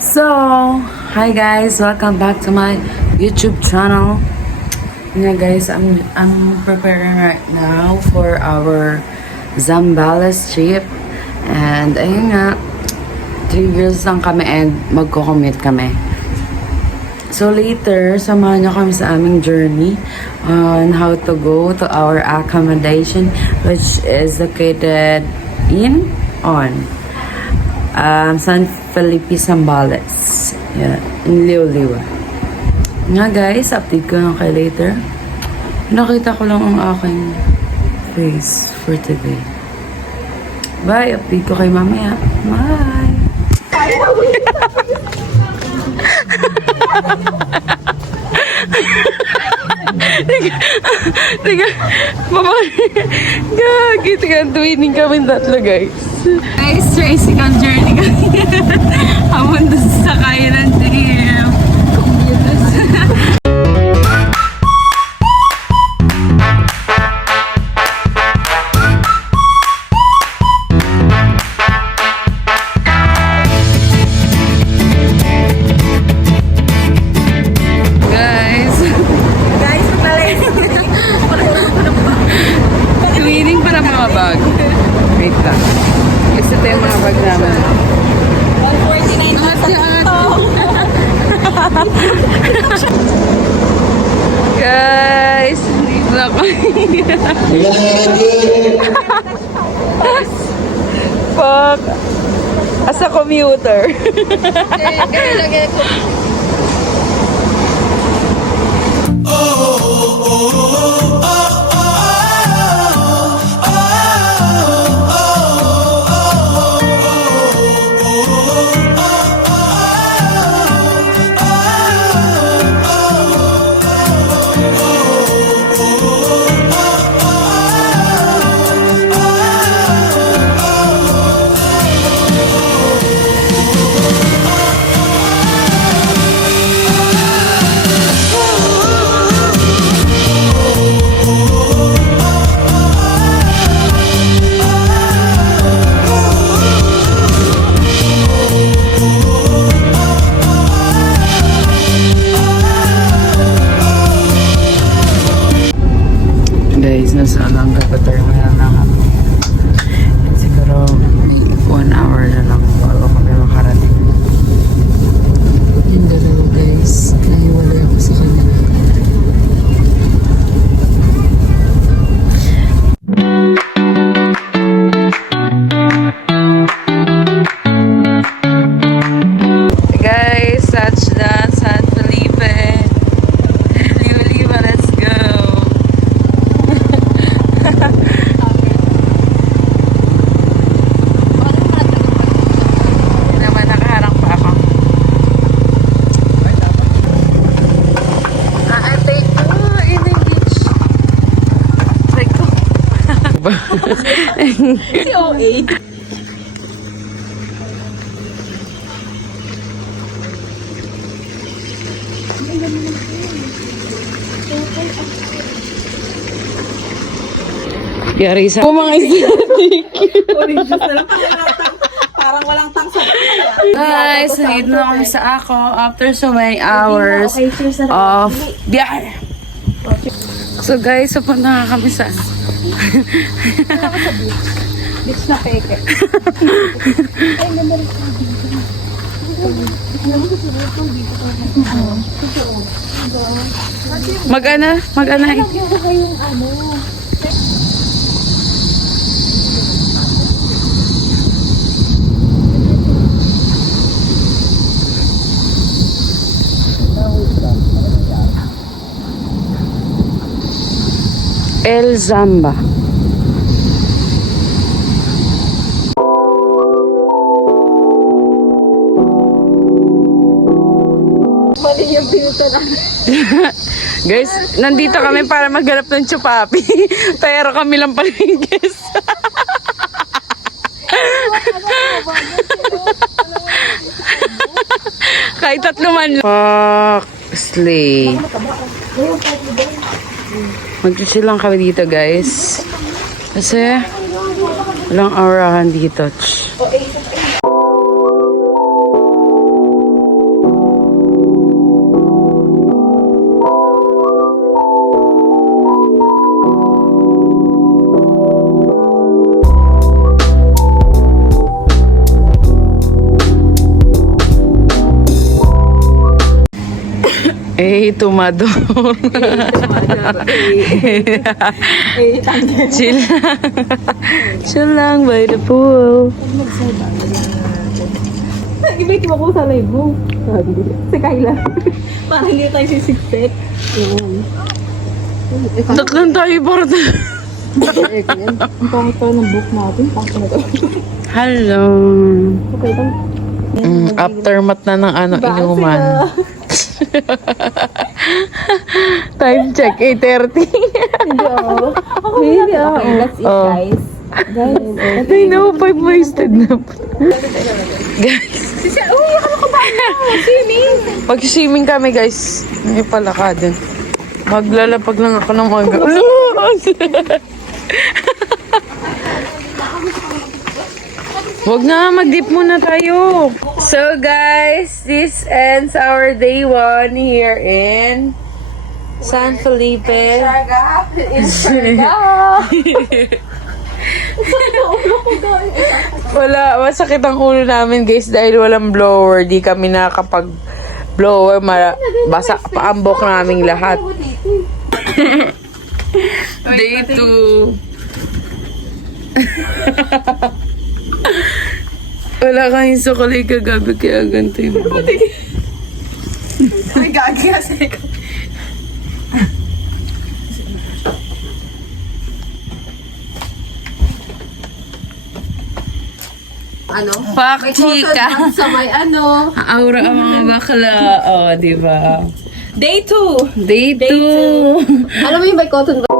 So, hi guys, welcome back to my YouTube channel. Yeah guys, I'm preparing right now for our Zambales trip. And ayun nga, 3 years lang kami and magko-commit kami. So later, samahan niyo kami sa aming journey on how to go to our accommodation, which is located in San Felipe, Zambales. Yeah, in Liuliwa. Nga guys, update ko lang kayo later. Nakita ko lang ang aking face for today. Bye, update ko kayo mamaya. Bye! Tiga, mama, gagi, tiga, twinning kami tatlo, guys. Guys, tricycle journey kami. Hamon doon sa kaya ng team. Cleaning para mga bag. Wait lang. Kasi ito yung mga bag naman. 149 na sa ito. Guys, dito na kami. Fuck. As a commuter. Ganun lagi ko. Guys, nasa Alanga pa terminal na kami. Siguro 1 hour na lang bago kami makarating. Yung dalawa guys, nahiwalay ako sa kanya. Guys, touchdown San Felipe. Liuliwa, let's go. Naman nakaharang pa ako. Take ko in the beach. Take ko. Si OA. Yari sa mga aesthetic. Orange juice na lang. Parang walang tang sa Guys, nandito na kami sa ako after so many hours of biyahe. So guys, papunta na kami sa beach na peke. Mag-ana eh. El Zamba. Mali yung pinto na. Guys, nandito kami para maghanap ng chupapi. Pero kami lang pala yung guest. Kahit 3 man lang. Fuck, slay. Mag-chill lang kami dito guys. Kasi walang aurahan dito. Eh, tumado. Chill lang. Chill lang by the pool. Ibig mo ko sa live mo. Si Kyla. Para hindi tayo sisigpit. Taklan tayo para Ang pangit tayo ng book natin. Pangit na to. Hello. Okay lang. Aftermath na ng ano, Ba, inuman. sila? Time check, 8:30. Hindi ako. Hindi ako. Okay, let's eat Oh. guys. Guys, I know, 5 wasted na. Guys, uy, ako ko ba? Swimming! pag-swimming kami guys, may palakadan. Maglalapag lang ako ng mga Wag na, mag-dip muna tayo. So guys, this ends our day 1 here in San Felipe. Wala, masakit ang ulo namin guys dahil walang blower. Di kami nakapag blower, basa paambok naming lahat. Day 2. Wala kang sukulay kagabi kaya ganito yung May gagi kasi. Ano? Pakchika. Sa may ano. Aura ang mga bakla. Oh, di ba? Day 2. Day 2. Alam mo yung may cotton ba?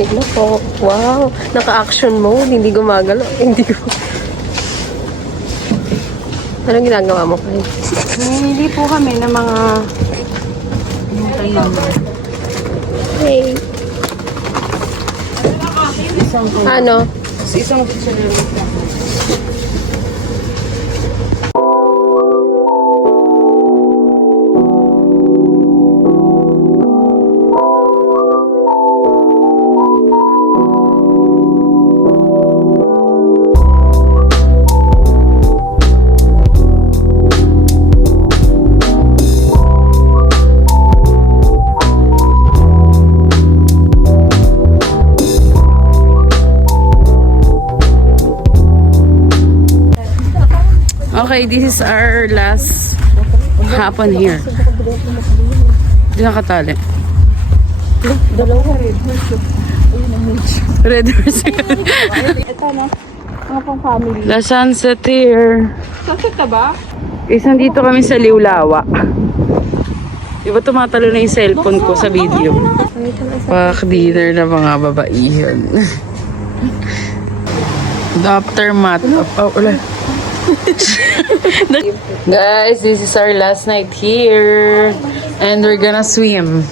Tignan po. Wow. Naka-action mode. Hindi gumagalaw. Hindi ko. Anong ginagawa mo kayo? Hindi po kami ng mga Hey. Ano? isang dictionary. Okay, this is our last hapon here. Hindi nakatali. Red horse. Ito na. Mga pang family. The sunset here. Sunset ka ba? Isang dito kami sa Liulawa. Di ba tumatalo na yung cellphone ko sa video? Pak dinner na mga babaihan. The aftermath. Oh, wala. Guys, this is our last night here. And we're gonna swim.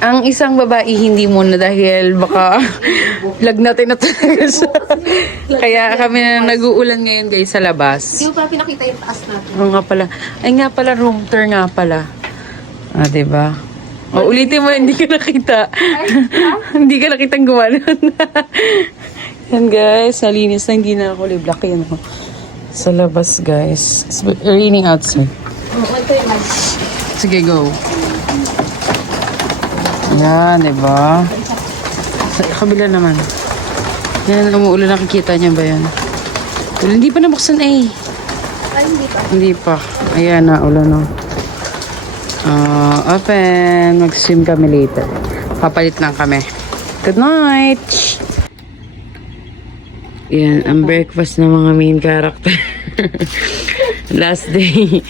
Ang isang babae hindi muna dahil baka lagnatin na talaga siya. Kaya kami na nag-uulan ngayon guys sa labas. Hindi mo pa pinakita yung taas natin. Oo nga pala. Ay nga pala, room tour nga pala. Ah, diba? O, ulitin mo, hindi ka nakita. Hindi ka nakitang gumanon. Yan guys, nalinis na, hindi na ako liblak. Yan ako. Sa labas guys. It's raining outside. Sige, go. Yan, diba? Sa kabila naman. Yan, umuulan, nakikita niya ba yan? Well, hindi pa nabuksan eh. Ay, hindi pa. Hindi pa. Ayan na, ulan na. Open. Mag-swim kami later. Papalit lang kami. Good night! Yan, ang breakfast ng mga main character. Last day.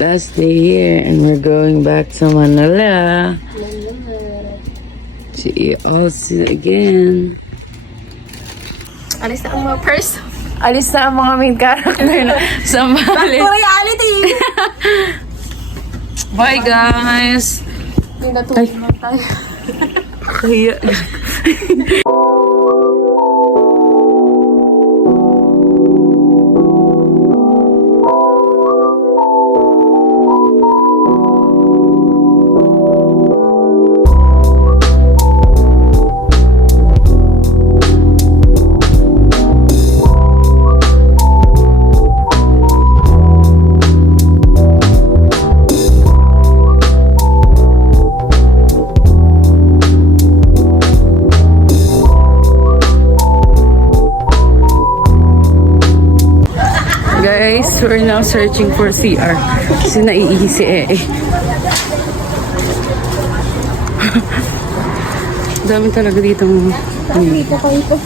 Last day here. And we're going back to Manila. See you all soon again. Alis na ang mga purse. Alis na ang mga main character na sa Malit. Reality! Bye guys! May natulog tayo. Kaya guys, we're now searching for CR. Kasi naiihi si Dami talaga ditong... Dito kayo po.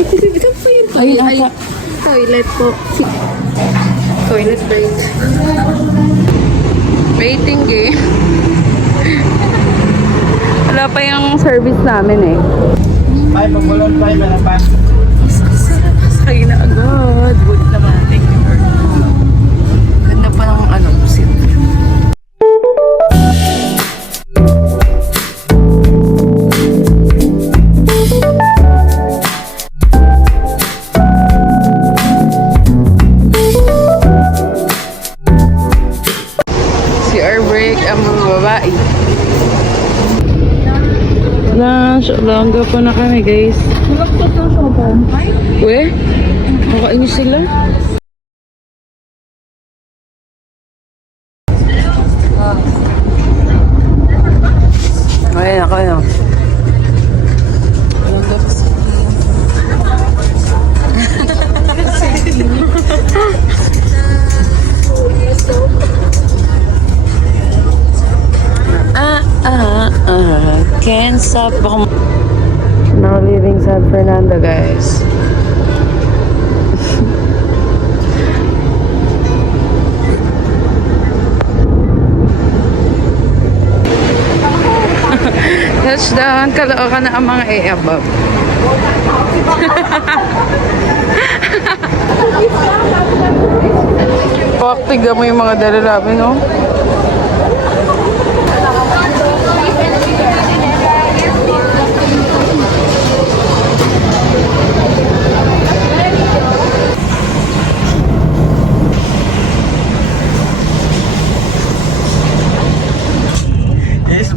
Ito po yung Ayun ata. toilet po. Toilet break. Waiting game. Wala pa yung service namin eh. Ay, pagulon pa yung malapas. Sakay na agad. Good naman. Thank you for ganda pa ng ano, seat. CR break ang mga babae. Langga pa na kami guys. We? Makainis sila. Ayan ako yun. Langga pa sila. Can't stop. Now leaving San Fernando, guys. Touchdown, Caloocan na ang mga above. Tignan mo yung mga dalalabi, no?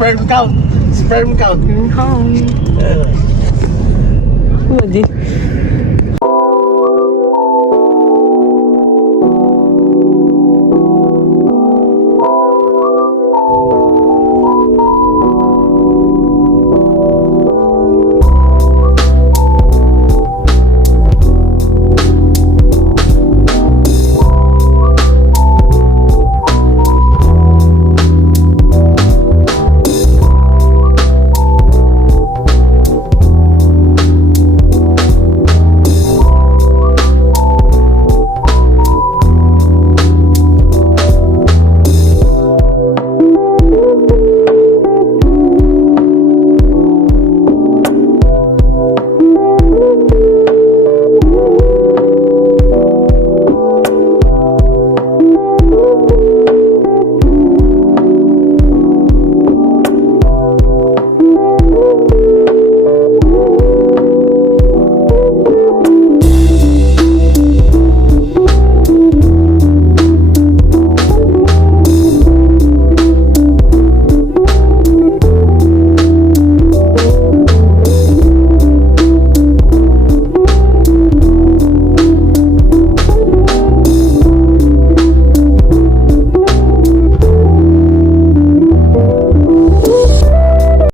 Sperm count. Sperm count. Home.